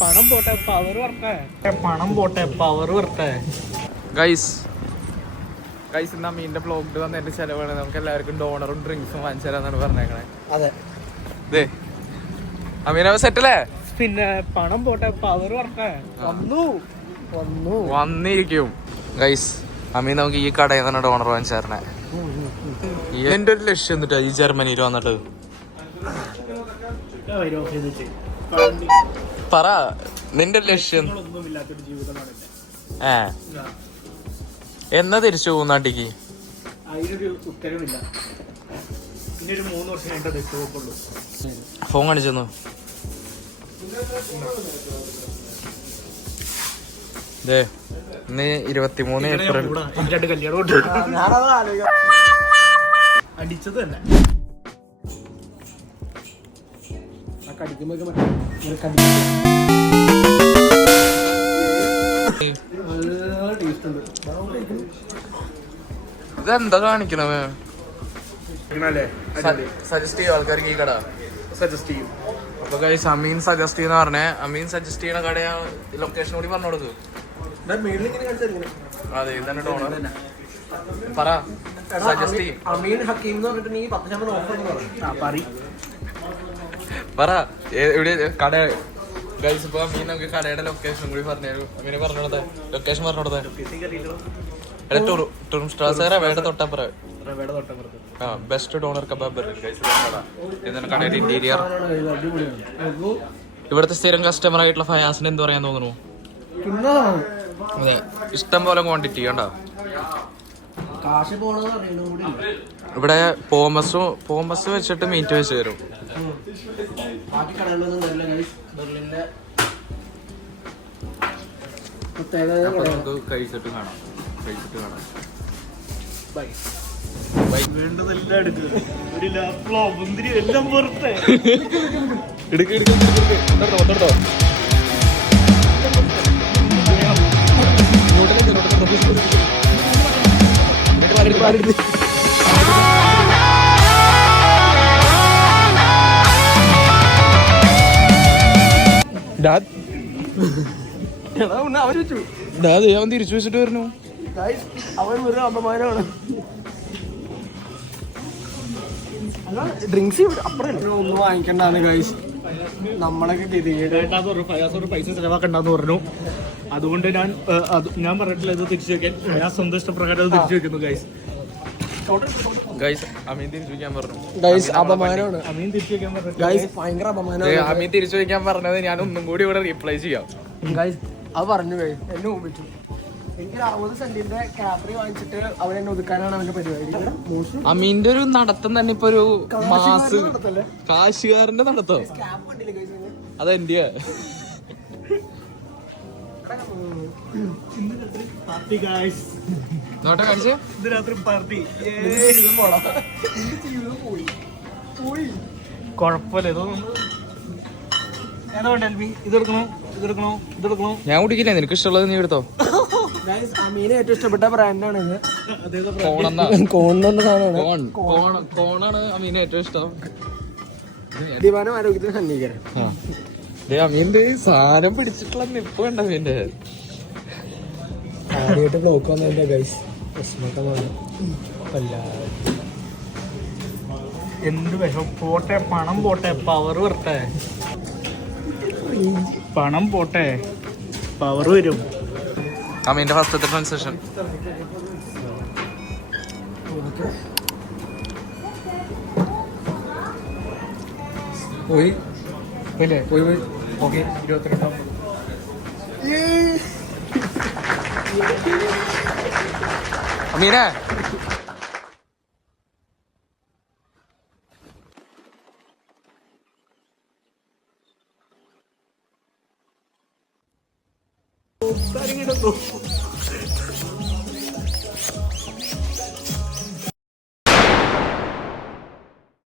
പണം പോട്ടെ പവർ വരട്ടെ പണം പോട്ടെ പവർ വരട്ടെ ഗൈസ് ഗൈസ് ഇന്ന് അമ്മീന്റെ ബ്ലോഗ് വന്ന് എന്റെ ചെലവാണ്. നമുക്ക് എല്ലാവർക്കും ഡോണറും ഡ്രിങ്ക്സും വാങ്ങിച്ചു തരാന്നാണ് പറഞ്ഞേക്കണേ. അതെ. ദേ അമീന സെറ്റല്ലേ പിന്നെ പണം പോട്ടെ പവർ വരട്ടെ വന്നു. വന്നു. വന്നിരിക്കും. ഗൈസ് അമ്മീ നമുക്ക് ഈ കടയിൽ തന്നെ ഡോണർ വാങ്ങിച്ചു തരണേ. എന്റെ ഒരു ലക്ഷ്യം എന്നിട്ടാ ഈ ജർമ്മനിയിൽ വന്നിട്ട് പറ നിന്റെ ലക്ഷ്യം. ഏ. എന്നാ തിരിച്ചു പോകും നാട്ടിക്ക് ഫോൺ കാണിച്ചു ഇന്ന് ഇരുപത്തിമൂന്ന് ഏപ്രിൽ. അടിച്ചത് കല്യാണം ടേസ്റ്റ് ഉണ്ട് ഇതെന്താ കാണിക്കണമേ സജസ്റ്റ് ചെയ്യും? ആൾക്കാർക്ക് ഈ കട സജസ്റ്റ് ചെയ്യും. അപ്പൊ ഗൈസ് അമീൻ സജസ്റ്റ് ചെയ്യുന്ന പറഞ്ഞേ. അമീൻ സജസ്റ്റ് ചെയ്യുന്ന കട ലൊക്കേഷൻ കൂടി പറഞ്ഞു കൊടുക്ക്. അതെ ഇതന്നെ പറ. സജസ്റ്റ് ചെയ്യും. അമീൻ ഹക്കീം എന്ന് പറഞ്ഞിട്ടുണ്ടെങ്കിൽ നീ പത്ത് ശതമാനം ഓഫർ എന്ന് പറഞ്ഞു ആ പറ. എവിടെ? കട. ഗൈസ് ഇപ്പൊ മീൻ നമുക്ക് കടയുടെ ലൊക്കേഷൻ കൂടി പറഞ്ഞു അമീനെ പറഞ്ഞോടത്തെ ലൊക്കേഷൻ പറഞ്ഞോടത്തെ കൊടുത്തേ. ടൂർ ടൂറിസ്റ്റ് സ്റ്റാർസ് റവയുടെ തൊട്ടപ്പുറ. ആ ബെസ്റ്റ് ഡോണർ കബാബ് ഇതാണ് കടയുടെ ഇന്റീരിയർ ഇവിടുത്തെ സ്ഥിരം കസ്റ്റമർ ആയിട്ടുള്ള ഫയാസിന് എന്ത് പറയാൻ തോന്നുന്നു? ഇഷ്ടം പോലെ ക്വാണ്ടിറ്റി കണ്ടോ? ഇവിടെ പോമസും പോമസ് വെച്ചിട്ട് മീറ്റ് വെച്ച് തരും. ബാക്കി കടകളിലൊന്നും ബെർലിന്റെ കഴിച്ചിട്ട് കാണാം. കഴിച്ചിട്ട് കാണാം. ബൈ വേണ്ടതെല്ലാം എടുക്കുക ഒരു ലാപ്പിളോ മുന്തിരി എല്ലാം പുറത്തെ എടുക്ക് എടുക്ക് എടുത്തോ എടുത്തോ അവൻ വെച്ചു. അവൻ തിരിച്ചു വെച്ചിട്ട് വരുന്നു. അവൻ വെറും അപമാനമാണ് ഡ്രിങ്ക്സ് അപ്പുറം ഒന്നും വാങ്ങിക്കണ്ടാന്ന് ഗൈസ് നമ്മളൊക്കെ പൈസ ചെലവാക്കണ്ടെന്ന് പറഞ്ഞു. അതുകൊണ്ട് ഞാൻ ഞാൻ പറഞ്ഞിട്ടില്ല ഇത് തിരിച്ചു വെക്കാൻ. ഞാൻ സ്വന്തം ഇഷ്ടപ്രകാരം തിരിച്ചു വെക്കുന്നു ഗൈസ് അമീൻ തിരിച്ചു വയ്ക്കാൻ പറഞ്ഞു. ഗൈസ് അപമാനമാണ്. അമീൻ തിരിച്ചു വെക്കാൻ പറഞ്ഞു. ഗൈസ് ഭയങ്കര ദേ, അമീൻ തിരിച്ചു വയ്ക്കാൻ പറഞ്ഞത് ഞാൻ ഒന്നും കൂടി ഇവിടെ റീപ്ലൈ ചെയ്യാം. അത് പറഞ്ഞു എന്നെ ഓപിച്ചു എനിക്ക് അറുപത് സെന്റിന്റെ കാപ്രി വാങ്ങിച്ചിട്ട് അവൻ ഒതുക്കാനാണ് അവന്റെ പരിപാടി. മോശം അമീന്റെ ഒരു നടത്തം തന്നെ ഇപ്പൊ ഒരു മാസ്? കാശുകാരന്റെ നടത്തം. കണ്ടില്ലേ രാത്രി പാർട്ടി പോയി പോയി കുഴപ്പമില്ല ഇതൊന്നും ഞാൻ കുടിക്കില്ല? നിനക്ക് ഇഷ്ടമുള്ളത് നീ എടുത്തോ? ഗൈസ് അമീനെ ഏറ്റവും ഇഷ്ടപ്പെട്ട ബ്രാൻഡാണ് ഇത്. കോണെന്നാ സാധനമാണ്. കോൺ കോൺ കോണാണ് അമീന് ഏറ്റവും ഇഷ്ടം. ആരോഗ്യത്തിന് സന്നികരം ദേ അമീന്റെ സാധനം പിടിച്ചിട്ടുള്ള നിപ്പ് കണ്ട പിന്നെ ആദ്യമായിട്ട് ബ്ലോക്ക് വന്നതിന്റെ ഗൈസ് എന്ത് വിഷം പോട്ടെ പണം പോട്ടെ പവർ വരട്ടെ. പണം പോട്ടെ പവർ വരും. അമീന്റെ ഫസ്റ്റത്തെ ട്രാൻസാക്ഷൻ പോയി. പോയി പോയി. പോയി ഓക്കെ ഇരുപത്തിരണ്ടാം അമീനെ കാര്യങ്ങളുണ്ടോ